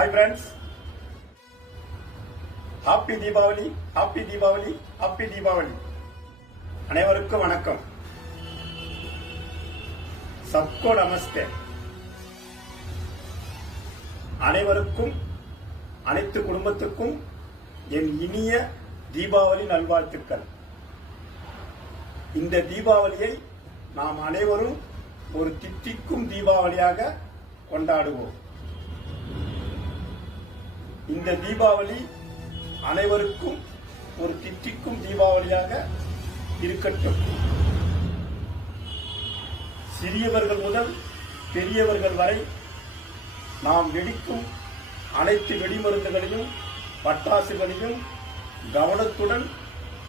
Hi friends, happy Deepavali, happy Deepavali, happy Deepavali. அனைவருக்கும் வணக்கம். சப்கோ நமஸ்தே. அனைவருக்கும், அனைத்து குடும்பத்துக்கும் என் இனிய தீபாவளி நல்வாழ்த்துக்கள். இந்த தீபாவளியை நாம் அனைவரும் ஒரு தித்திக்கும் தீபாவளியாக கொண்டாடுவோம். இந்த தீபாவளி அனைவருக்கும் ஒரு தித்திக்கும் தீபாவளியாக இருக்கட்டும். சிறியவர்கள் முதல் பெரியவர்கள் வரை நாம் வெடிக்கும் அனைத்து வெடிமருந்துகளையும் பட்டாசுகளையும் கவனத்துடன்